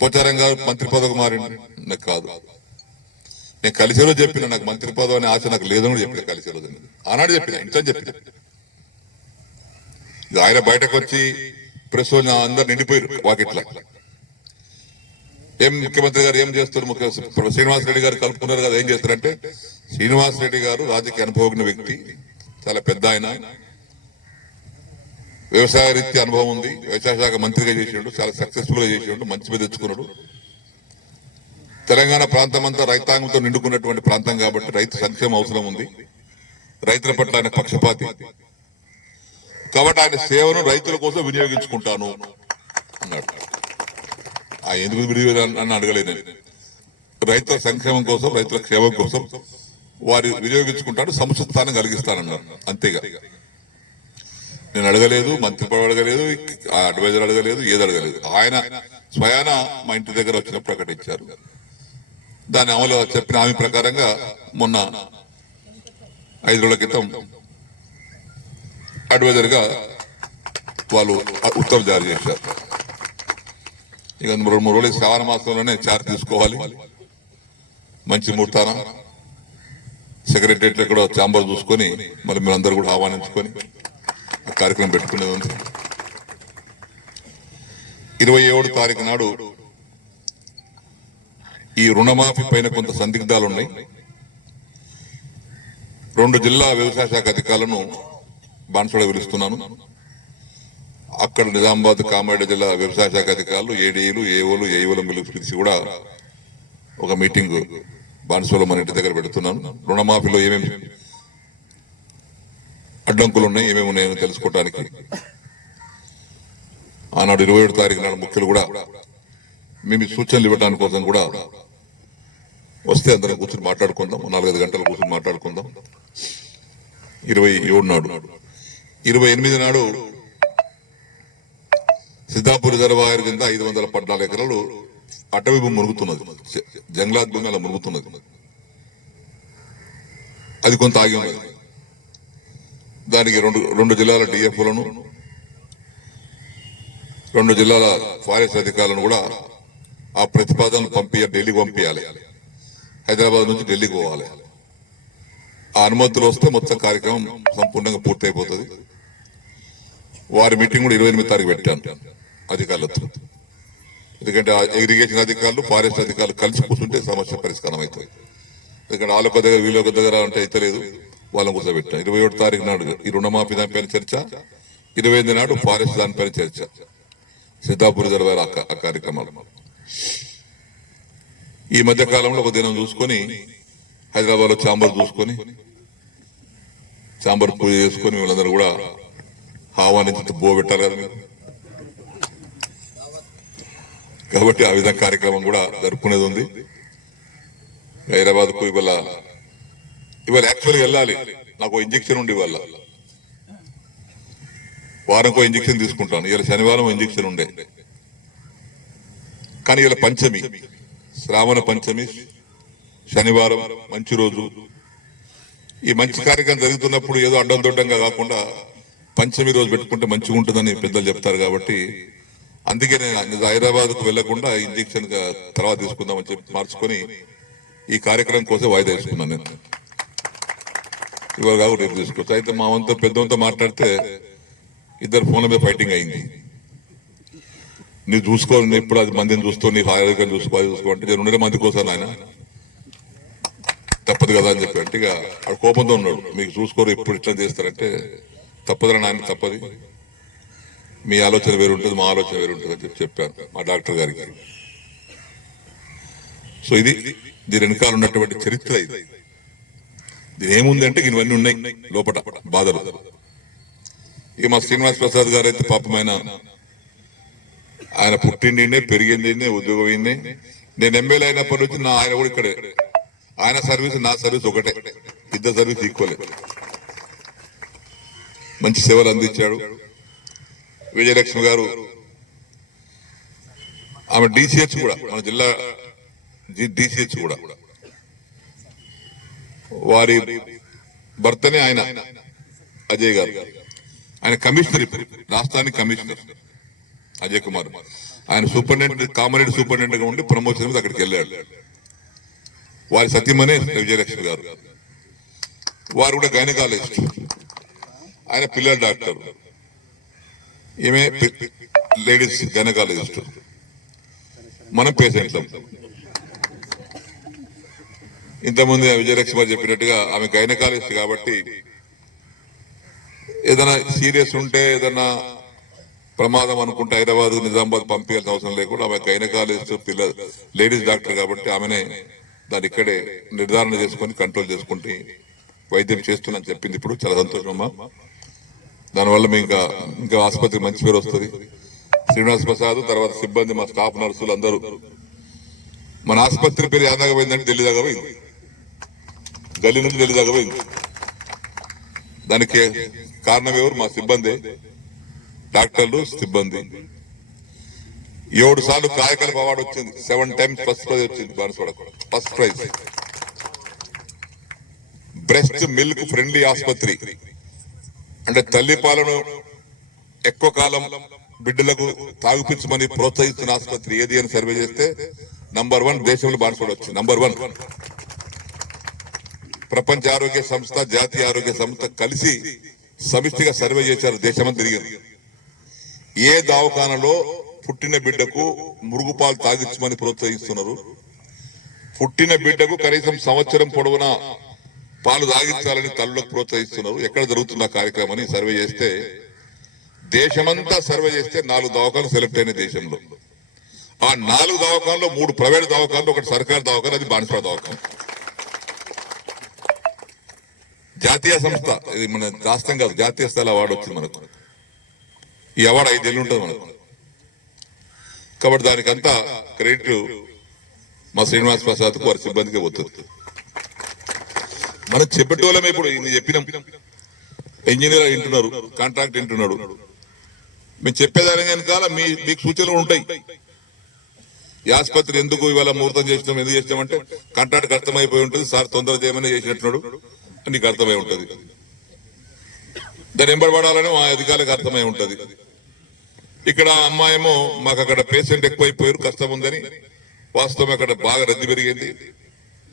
పోచారం గారు మంత్రి పదవికి మారింది? నాకు కాదు, నేను కలిసే రోజు చెప్పిన నాకు మంత్రి పదవి అనే ఆశ నాకు లేదని చెప్పిన, కలిసే రోజు ఆనాడు చెప్పిన, ఇంట్లో చెప్పిన. ఆయన బయటకు వచ్చి ప్రెస్ అందరు నిండిపోయారు వాకిట్లా. ఏం ముఖ్యమంత్రి గారు ఏం చేస్తారు? శ్రీనివాస్ రెడ్డి గారు కలుపుకున్నారు కదా, ఏం చేస్తారంటే, శ్రీనివాస్ రెడ్డి గారు రాజకీయ అనుభవం వ్యక్తి, చాలా పెద్ద ఆయన, వ్యవసాయ రీత్యా అనుభవం ఉంది, వ్యవసాయ శాఖ మంత్రిగా చేసిండు, చాలా సక్సెస్ఫుల్ గా చేసిండు, మంచి మీద తెచ్చుకున్నాడు. తెలంగాణ ప్రాంతం అంతా రైతాంగంతో నిండుకున్నటువంటి ప్రాంతం కాబట్టి రైతు సంక్షేమ అవసరం ఉంది, రైతుల పట్ల ఆయన పక్షపాతి కాబట్టి ఆయన సేవను రైతుల కోసం వినియోగించుకుంటాను అన్నాడు. ఆ ఎందుకు అని అడగలేదు నేను. రైతుల సంక్షేమం కోసం, రైతుల క్షేమం కోసం వారి వినియోగించుకుంటాడు, సముచిత స్థానం కలిగిస్తానన్నారు. అంతేగా, నేను అడగలేదు, మంత్రి పదవి అడగలేదు, ఆ అడ్వైజర్ అడగలేదు, ఏది అడగలేదు. ఆయన స్వయాన మా ఇంటి దగ్గర వచ్చినప్పుడు ప్రకటించారు. దాని అమలు చెప్పిన హామీ ప్రకారంగా మొన్న 5 రోజుల క్రితం అడ్వైజర్ గా వాళ్ళు ఉత్తర్వు జారీ చేశారు. ఇక 2-3 రోజులు శ్రావణ మాసంలోనే చార్జ్ తీసుకోవాలి. మంచి ముహూర్తాన సెక్రటరియట్ లో కూడా ఛాంబర్ చూసుకొని మరి మీరందరూ కూడా ఆహ్వానించుకొని ఆ కార్యక్రమం పెట్టుకునేది ఉంది. 27వ తారీఖు నాడు ఈ రుణమాఫీ పైన కొంత సందిగ్ధాలు ఉన్నాయి. 2 జిల్లా వ్యవసాయ శాఖ అధికారులను బాన్సులో పిలుస్తున్నాను. అక్కడ నిజామాబాద్, కామారెడ్డి జిల్లా వ్యవసాయ శాఖ అధికారులు, ఏడీలు, ఏఓలు, ఏఈఓలను పిలిచి కూడా ఒక మీటింగ్ బాన్సులో మన ఇంటి దగ్గర పెడుతున్నాను. రుణమాఫీలో ఏమేమి అడ్డంకులు ఉన్నాయి, ఏమేమి ఉన్నాయని తెలుసుకోవడానికి. ఆనాడు 27వ తారీఖు నాడు ముఖ్యులు కూడా మేము సూచనలు ఇవ్వడానికి కోసం కూడా వస్తే అందరం కూర్చొని మాట్లాడుకుందాం. 4-5 గంటలు కూర్చొని మాట్లాడుకుందాం. 27 నాడు, 28 నాడు సిద్ధాపూర్ రిజర్వాయర్ కింద 514 ఎకరాలు అటవీ భూమి మురుగుతున్నది, జంగ్లాత్ భూమి అలా మురుగుతున్నది. అది కొంత ఆగి ఉన్నది. దానికి రెండు జిల్లాల డిఎఫ్ఓలను, 2 జిల్లాల ఫారెస్ట్ అధికారులను కూడా ఆ ప్రతిపాదనలు ఢిల్లీకి పంపించాలి. హైదరాబాద్ నుంచి ఢిల్లీకి పోవాలి. ఆ అనుమతులు వస్తే మొత్తం కార్యక్రమం సంపూర్ణంగా పూర్తి అయిపోతుంది. వారి మీటింగ్ కూడా 28వ తారీఖు పెట్టాను అధికారులతో. ఎందుకంటే ఇరిగేషన్ అధికారులు, ఫారెస్ట్ అధికారులు కలిసి కూర్చుంటే సమస్య పరిష్కారం అవుతుంది. ఎందుకంటే వాళ్ళొక దగ్గర వీళ్ళొక దగ్గర అంటే అయితలేదు, వాళ్ళని కూర్చోబెట్టాం. 27వ తారీఖు నాడు ఈ రుణమాఫీ దానిపైన చర్చ, 28 నాడు ఫారెస్ట్ దానిపైన చర్చ, సిద్ధాపూర్ రిజర్వాయర్ ఆ కార్యక్రమాలు. ఈ మధ్య కాలంలో ఒక దినం చూసుకొని హైదరాబాద్ లో ఛాంబర్ చూసుకొని ఛాంబర్ పూజ చేసుకొని వీళ్ళందరూ కూడా ఆహ్వానించి బో పెట్టారు కదా మీరు. కాబట్టి ఆ విధంగా కార్యక్రమం కూడా జరుపుకునేది ఉంది. హైదరాబాద్ కు ఇవాళ యాక్చువల్గా వెళ్ళాలి. నాకు ఇంజక్షన్ ఉండి ఇవాళ వారంకో ఇంజక్షన్ తీసుకుంటాను. ఇవాళ శనివారం ఇంజక్షన్ ఉండే, కానీ ఇలా పంచమి, శ్రావణ పంచమి, శనివారం మంచి రోజు. ఈ మంచి కార్యక్రమం జరుగుతున్నప్పుడు ఏదో అడ్డం దొడ్డంగా కాకుండా పంచమి రోజు పెట్టుకుంటే మంచిగా ఉంటుందని పెద్దలు చెప్తారు. కాబట్టి అందుకే నేను హైదరాబాద్ కు వెళ్లకుండా ఇంజక్షన్ తర్వాత తీసుకుందామని చెప్పి మార్చుకొని ఈ కార్యక్రమం కోసం వాయిదా వేసుకున్నాను. నేను ఇవాళ కాదు రేపు తీసుకోవచ్చు. అయితే మా వంతో పెద్దవంతో మాట్లాడితే 2 ఫోన్ల మీద ఫైటింగ్ అయింది. నువ్వు చూసుకో, ఇప్పుడు అది మందిని చూస్తూ నీ ఆరోగ్యం చూసుకో, అది చూసుకో అంటే 2 మంది కోసం ఆయన తప్పదు కదా అని చెప్పి అంటే ఇక ఆ కోపంతో ఉన్నాడు. మీకు చూసుకోరు, ఇప్పుడు ఇట్లా చేస్తారంటే తప్పదని ఆయన, తప్పది, మీ ఆలోచన వేరుంటుంది, మా ఆలోచన వేరుంటుంది అని చెప్పాను మా డాక్టర్ గారికి. సో ఇది దీని వెనకాల ఉన్నటువంటి చరిత్ర. ఇది దీని ఏముంది అంటే ఇవన్నీ ఉన్నాయి లోపల బాధలు. ఇక మా శ్రీనివాస్ ప్రసాద్ గారు అయితే పాపం ఆయన పుట్టిండి, పెరిగింది, ఉద్యోగం అయింది. నేను ఎమ్మెల్యే అయినప్పటి నుంచి ఆయన కూడా ఇక్కడే ఆయన సర్వీస్ నా సర్వీస్ ఒకటే, ఇద్దరు సర్వీస్ ఈక్వలే. మంచి సేవలు అందించాడు. విజయలక్ష్మి గారు ఆమె డిసిహెచ్ కూడా, మన జిల్లా డిసిహెచ్ కూడా, వారి భర్తనే ఆయన అజయ్ గారు, ఆయన కమిషనర్, ఇప్పుడు రాష్ట్రానికి కమిషనర్ అజయ్ కుమార్. ఆయన సూపరింటెండెంట్, కామారెడ్డి సూపరింటెండెంట్ గా ఉండి ప్రమోషన్ మీద అక్కడికి వెళ్ళాడు. వారి సత్యమనే విజయలక్ష్మి గారు, వారు కూడా గైనకాలజిస్ట్, ఆయన పిల్లల డాక్టర్, ఈమె లేడీస్ గైనకాలజిస్ట్, మనం పేషెంట్లం. ఇంతకుముందు విజయలక్ష్మి గారు చెప్పినట్టుగా ఆమె గైనకాలజిస్ట్ కాబట్టి ఏదైనా సీరియస్ ఉంటే, ఏదైనా ప్రమాదం అనుకుంటే హైదరాబాద్ నిజామాబాద్ పంపించాల్సిన అవసరం లేకుండా ఆమె గైనకాలజిస్ట్, లేడీస్ డాక్టర్ కాబట్టి ఆమెనే దాన్ని ఇక్కడే నిర్ధారణ చేసుకుని కంట్రోల్ చేసుకుంటే వైద్యం చేస్తున్నాను చెప్పింది. ఇప్పుడు చాలా సంతోషం అమ్మా. దానివల్ల మేము ఇంకా ఆసుపత్రికి మంచి పేరు వస్తుంది. శ్రీనివాస్ ప్రసాద్ తర్వాత సిబ్బంది, మా స్టాఫ్ నర్సులు అందరూ, మన ఆసుపత్రి పేరు యాదాగా పోయిందంటే ఢిల్లీ దాకా పోయింది, గల్లీ నుంచి ఢిల్లీ దాకా పోయింది. దానికి కారణం ఎవరు? మా సిబ్బంది, డాక్టర్లు, సిబ్బంది. 7 సార్లు కాయకల్ప అవార్డు వచ్చింది, 7 times ఫస్ట్ ప్రైజ్ వచ్చింది Banswada, first prize. Breast milk friendly ఆసుపత్రి అంటే తల్లి పాలను ఎక్కువ కాలం బిడ్డలకు తాగిపించమని ప్రోత్సహిస్తున్న ఆసుపత్రి ఏది అని సర్వే చేస్తే నంబర్ 1 దేశంలో బాన్స్వాడ వచ్చింది, నంబర్ 1. ప్రపంచ ఆరోగ్య సంస్థ, జాతీయ ఆరోగ్య సంస్థ కలిసి సమిష్టిగా సర్వే చేశారు, దేశమంతా తిరిగింది. ఏ దవాఖానలో పుట్టిన బిడ్డకు మురుగుపాలు తాగించమని ప్రోత్సహిస్తున్నారు, పుట్టిన బిడ్డకు కనీసం సంవత్సరం పొడవునా పాలు తాగించాలని తల్లులకు ప్రోత్సహిస్తున్నారు, ఎక్కడ జరుగుతున్న కార్యక్రమాన్ని సర్వే చేస్తే, దేశమంతా సర్వే చేస్తే 4 దవాఖానలు సెలెక్ట్ అయిన దేశంలో. ఆ 4 దవాఖానలో 3 ప్రైవేట్ దవాఖానలు, ఒకటి సర్కారు దవాఖాన, అది బాన్స్వాడ దవాఖాన. జాతీయ సంస్థ, ఇది మన రాష్ట్రం కాదు, జాతీయ స్థాయి అవార్డు వచ్చింది మనకు. ఈ అవార్డు 5 ఏళ్ళు ఉంటుంది మనకు. కాబట్టి దానికంతా క్రెడిట్ మా శ్రీనివాస్ ప్రసాద్ కు, వారి సిబ్బందికి పోతుంది. మనం చెప్పేటోళ్ళమే. ఇప్పుడు చెప్పినాం, ఇంజనీర్ వింటున్నారు, కాంట్రాక్ట్ వింటున్నాడు, మేము చెప్పేదాని వెనకాల మీకు సూచనలు ఉంటాయి. ఈ ఆసుపత్రి ఎందుకు ఇవాళ ముహూర్తం చేసినాం, ఎందుకు చేసినామంటే కాంట్రాక్ట్ అర్థమైపోయి ఉంటుంది, సార్ తొందర చేయమని చేసినట్టున్నాడు నీకు అర్థమై ఉంటుంది. దాన్ని ఎంబడబడాలని మా అధికారులకు అర్థమై ఉంటుంది. ఇక్కడ అమ్మాయేమో మాకు అక్కడ పేషెంట్ ఎక్కువైపోయారు, కష్టం ఉందని, వాస్తవం అక్కడ బాగా రద్దీ పెరిగింది,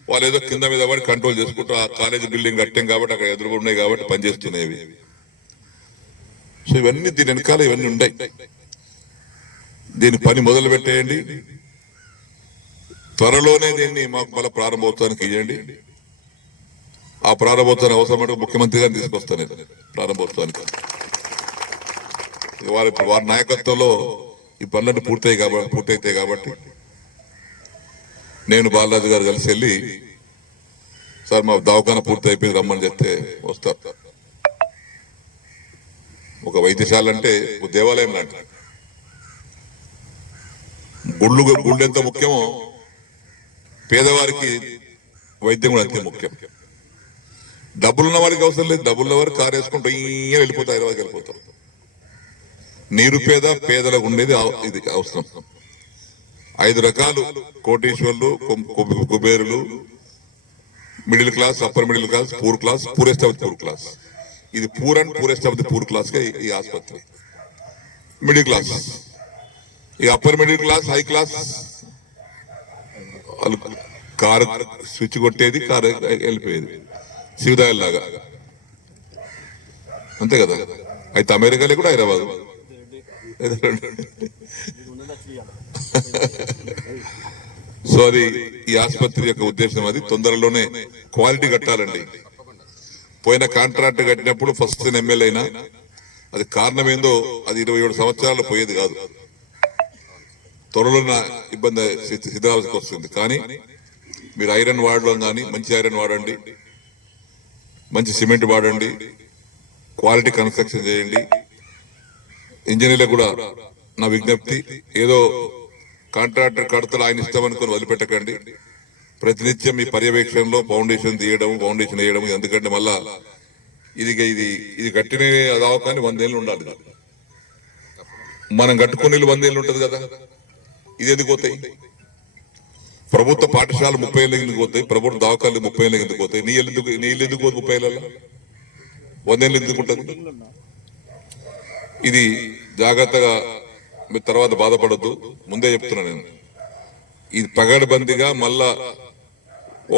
వాళ్ళు ఏదో కింద మీద పడి కంట్రోల్ చేసుకుంటూ ఆ కాలేజీ బిల్డింగ్ కట్టాం కాబట్టి అక్కడ ఎదురుగా ఉన్నాయి కాబట్టి పనిచేస్తున్నాయి. సో ఇవన్నీ దీని వెనకాల ఇవన్నీ ఉన్నాయి. దీని పని మొదలు పెట్టేయండి, త్వరలోనే దీన్ని మాకు మళ్ళీ ప్రారంభోత్సవానికి ఇవ్వండి. ఆ ప్రారంభోత్సవానికి అవసరమైన ముఖ్యమంత్రి గారిని తీసుకొస్తాను ప్రారంభోత్సవానికి. వారి నాయకత్వంలో ఈ పనులన్నీ పూర్తయితాయి కాబట్టి నేను బాలరాజు గారు కలిసి వెళ్ళి, సార్ మా దవాఖాన పూర్తి అయిపోయింది రమ్మని చెప్తే వస్తారు. ఒక వైద్యశాల అంటే ఒక దేవాలయం లాంటి. గుళ్ళు ఎంత ముఖ్యమో పేదవారికి వైద్యం కూడా అంతే ముఖ్యం. డబ్బులున్న వారికి అవసరం లేదు, డబ్బులున్న వారికి కారు వేసుకుంటూ వెళ్ళిపోతారు, హైదరాబాద్కి వెళ్ళిపోతారు. నిరుపేద పేదలకు ఉండేది ఇది అవసరం. 5 రకాలు: కోటీశ్వర్లు, కుబేరులు, middle class, upper middle class, poor class, poorest of the poor class. ఇది poor and poorest of the poor class గా ఈ ఆసుపత్రి. మిడిల్ క్లాస్, ఈ upper middle class, high class వాళ్ళు కారు స్విచ్ కొట్టేది, కారు వెళ్ళిపోయేది, శివదాయల్ లాగా, అంతే కదా. అయితే అమెరికాలో కూడా హైదరాబాద్. సో అది ఈ ఆసుపత్రి యొక్క ఉద్దేశం. అది తొందరలోనే క్వాలిటీ కట్టాలండి. పోయిన కాంట్రాక్ట్ కట్టినప్పుడు ఫస్ట్ ఎమ్మెల్యే అయినా అది కారణం ఏందో, అది 27 సంవత్సరాలు పోయేది కాదు. త్వరలో ఇబ్బంది సిద్ధావస్థకు వస్తుంది. కానీ మీరు ఐరన్ వాడడం కానీ మంచి ఐరన్ వాడండి, మంచి సిమెంట్ వాడండి, క్వాలిటీ కన్స్ట్రక్షన్ చేయండి. ఇంజనీర్లకు కూడా నా విజ్ఞప్తి, ఏదో కాంట్రాక్టర్ కడతలు ఆయన ఇష్టం అనుకుని వదిలిపెట్టకండి. ప్రతినిత్యం మీ పర్యవేక్షణలో ఫౌండేషన్ తీయడం, ఫౌండేషన్ వేయడం. ఎందుకంటే మళ్ళా ఇది కట్టిన అదావకాన్ని 100 ఏళ్ళు ఉండాలి. మనం కట్టుకునే 100 ఏళ్ళు ఉంటది కదా, ఇది ఎందుకు పోతాయి? ప్రభుత్వ పాఠశాల 30 ఏళ్ళకి ఎందుకు పోతాయి? ప్రభుత్వ దవాఖాలు 30 ఏళ్ళకి ఎందుకు పోతాయి? నీళ్ళు ఎందుకు పోదు 30 ఏళ్ళ? 100 ఏళ్ళు ఎందుకు ఉంటుంది? ఇది జాగ్రత్తగా మీరు తర్వాత బాధపడద్దు, ముందే చెప్తున్నా నేను. ఇది పగడబందిగా మళ్ళా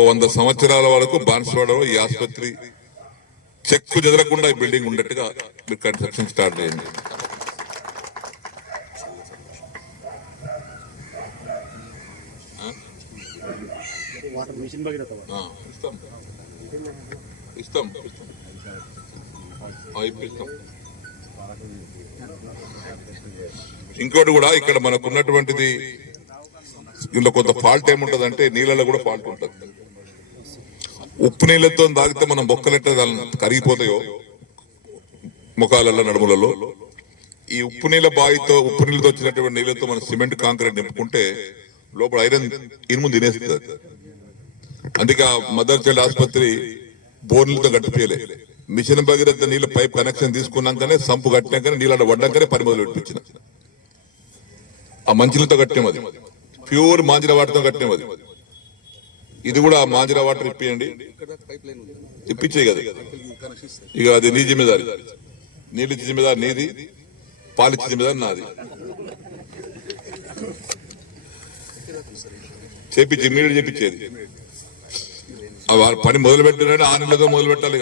100 సంవత్సరాల వరకు బాన్స్వాడలో ఈ ఆసుపత్రి చెక్కు చెదరకుండా ఈ బిల్డింగ్ ఉండేట్టుగా మీరు కన్స్ట్రక్షన్ స్టార్ట్ చేయండి. ఇస్తాం. ఇంకోటి కూడా ఇక్కడ మనకు ఉన్నటువంటిది, ఇందులో కొంత ఫాల్ట్ ఏముంటదంటే నీళ్ళలో కూడా ఫాల్ట్ ఉంటుంది. ఉప్పు నీళ్ళతో తాగితే మనం బొక్కలెట్ట కరిగిపోతాయో ముఖాలలో, నడుములలో, ఈ ఉప్పు నీళ్ళతో వచ్చినటువంటి నీళ్ళతో మనం సిమెంట్ కాంక్రీట్ నింపుకుంటే లోపల ఐరన్ ఇనుము తినేస్తుంది. అందుకే ఆ మదర్ చైల్డ్ ఆసుపత్రి బోర్లతో కట్టిపోయలే. మిషన్ భగీరథ నీళ్ళ పైప్ కనెక్షన్ తీసుకున్నాకనే, సంపు కట్టినాకనే, నీళ్ళ పడ్డాకనే పని మొదలు పెట్టించిన. ఆ మంచిలతో కట్టినాం, అది ప్యూర్ మాంజిరా వాటర్తో కట్టినాం. అది ఇది కూడా మాంజిరా వాటర్ ఇప్పియండి, ఇప్పించే కదా. ఇక అది నీ జిమ్మేదారి, నీళ్ళు ఇచ్చే జిమ్మేదారి నీది, పాలిచ్చే జిమ్మేదారి నాది. చేపించి ఇమ్మీడియట్ చేపించేది. పని మొదలు పెట్టినట్టు 6 నెలలతో మొదలు పెట్టాలి.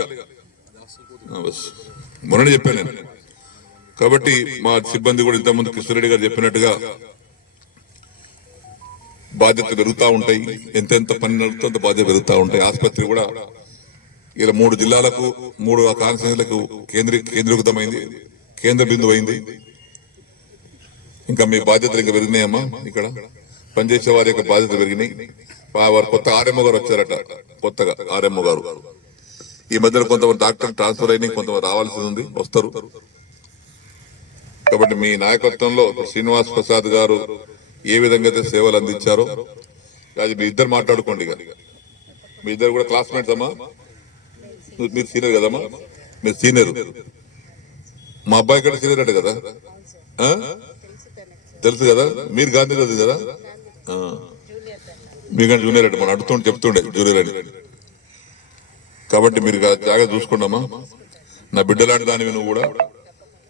మొన్న చెప్పాను నేను. కాబట్టి మా సిబ్బంది కూడా ఇంతకుముందు కిషోరెడ్డి గారు చెప్పినట్టుగా బాధ్యతలు పెరుగుతూ ఉంటాయి. ఎంతెంత పని నడుపుతూ అంత బాధ్యత పెరుగుతూ ఉంటాయి. ఆసుపత్రి కూడా ఇలా 3 జిల్లాలకు, 3 కాన్స్టిట్యూన్సీలకు కేంద్రీకృతమైంది, కేంద్ర బిందువు అయింది. ఇంకా మీ బాధ్యతలు ఇంకా పెరిగినాయమ్మా. ఇక్కడ పనిచేసే వారి యొక్క బాధ్యత పెరిగినాయి. వారు కొత్త ఆర్ఎంఓ గారు వచ్చారట, కొత్తగా ఆర్ఎంఓ గారు. ఈ మధ్యన కొంతమంది డాక్టర్ ట్రాన్స్ఫర్ అయినాయి, కొంతమంది రావాల్సి ఉంది, వస్తారు. కాబట్టి మీ నాయకత్వంలో శ్రీనివాస్ ప్రసాద్ గారు ఏ విధంగా అయితే సేవలు అందించారో అది మీ ఇద్దరు మాట్లాడుకోండి. మీ ఇద్దరు కూడా క్లాస్మేట్స్ అమ్మా. మీరు సీనియర్ కదమ్మా, మీరు సీనియర్. మా అబ్బాయి కూడా సీనియర్ అంటే కదా, తెలుసు కదా. మీరు గాంధీ కదా, మీకంటే జూనియర్ అంటే మనం అడుగుతుంటే చెప్తుండే జూనియర్ అని. కాబట్టి మీరు జాగ్రత్త చూసుకోండమ్మా. నా బిడ్డ లాంటి దానివి నువ్వు కూడా.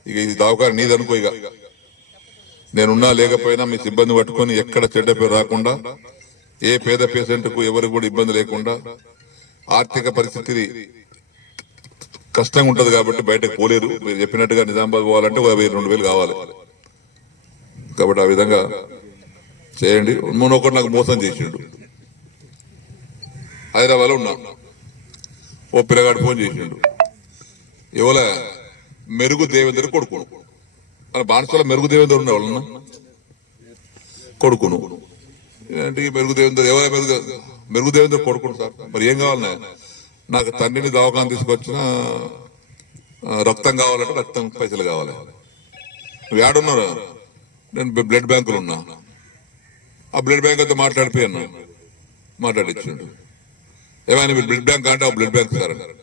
ఇక ఇది దవాఖాన నీదనుకో. ఇక నేనున్నా లేకపోయినా మీ సిబ్బంది పట్టుకొని ఎక్కడ చెడ్డ పేరు రాకుండా, ఏ పేద పేషెంట్ కు ఎవరికి కూడా ఇబ్బంది లేకుండా, ఆర్థిక పరిస్థితి కష్టంగా ఉంటది కాబట్టి బయటకు పోలేరు. మీరు చెప్పినట్టుగా నిజామాబాద్ పోవాలంటే 1,000-2,000 కావాలి. కాబట్టి ఆ విధంగా చేయండి. ఒకటి నాకు మోసం చేసిండు. హైదరాబాద్ లో ఉన్నా, ఓ పిల్లగాడు ఫోన్ చేసిండు. ఎవల మెరుగు దేవేందర్ కొడుకును, మన బాన్సుల మెరుగు దేవేందర్ ఉన్న వాళ్ళన్నా కొడుకును. ఏంటి మెరుగు దేవేందర్? ఎవర మెరుగు దేవేందర్ కొడుకును సార్. మరి ఏం కావాలన్నా? నాకు తండ్రిని దవాఖాన తీసుకొచ్చిన రక్తం కావాలంటే రక్తం పైసలు కావాలి. నువ్వు ఏడున్నారా? నేను బ్లడ్ బ్యాంకులు ఉన్నా. ఆ బ్లడ్ బ్యాంక్ అంతా మాట్లాడిపోయాను, మాట్లాడిచ్చిండు. ఏమైనా మీరు బ్లడ్ బ్యాంక్ అంటే ఆ బ్లడ్ బ్యాంక్ సార్ అన్నారు.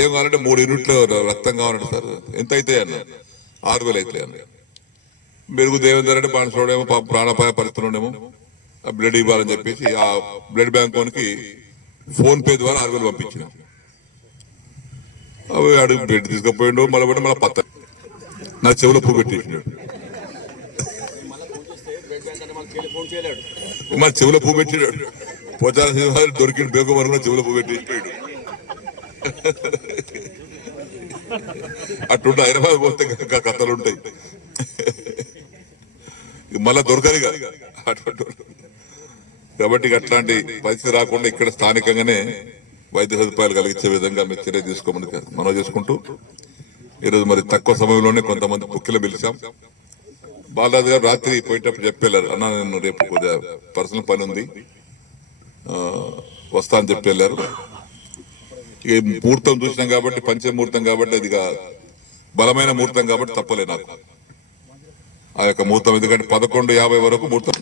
ఏం కావాలంటే 3 యూనిట్లు రక్తం కావాలంటే సార్ ఎంత అయితే అన్న 6,000 అయితే అన్న. మెరుగు దేవేందర్ అంటే బానిసోడేమో ప్రాణాపాయ పరిస్థితుల్లోనేమో ఆ బ్లడ్ ఇవ్వాలని చెప్పేసి ఆ బ్లడ్ బ్యాంక్ వానికి ఫోన్ పే ద్వారా 6,000 పంపించిన. అవి అడుగు బ్లడ్ తీసుకుపోయిండు. మళ్ళీ పత్త నా చెవులో పువ్వు పెట్టేసినాడు. మా చెవులో పువ్వు పెట్టినాడు. పోచార సింహాలు దొరికిన బేగ వరకు చెవులో పువ్వు పెట్టేసిపోయాడు. అట్టుంటే హైదరాబాద్ పోతే కథలు ఉంటాయి. మళ్ళా దొరకదుగా. కాబట్టి అట్లాంటి పరిస్థితి రాకుండా ఇక్కడ స్థానికంగానే వైద్య సదుపాయాలు కలిగించే విధంగా మీరు చర్య తీసుకోమని మనం చేసుకుంటూ, ఈరోజు మరి తక్కువ సమయంలోనే కొంతమంది ముఖ్యులు పిలిచాం. బాలరాజు గారు రాత్రి పోయేటప్పుడు చెప్పేళ్ళారు, అన్న నేను రేపు కొద్దిగా పర్సనల్ పని ఉంది వస్తా అని చెప్పి వెళ్ళారు. ఇక ముహూర్తం చూసినాం కాబట్టి, పంచముహూర్తం కాబట్టి, అది బలమైన ముహూర్తం కాబట్టి తప్పలే నాకు ఆ యొక్క ముహూర్తం. ఎందుకంటే 11:50 వరకు ముహూర్తం.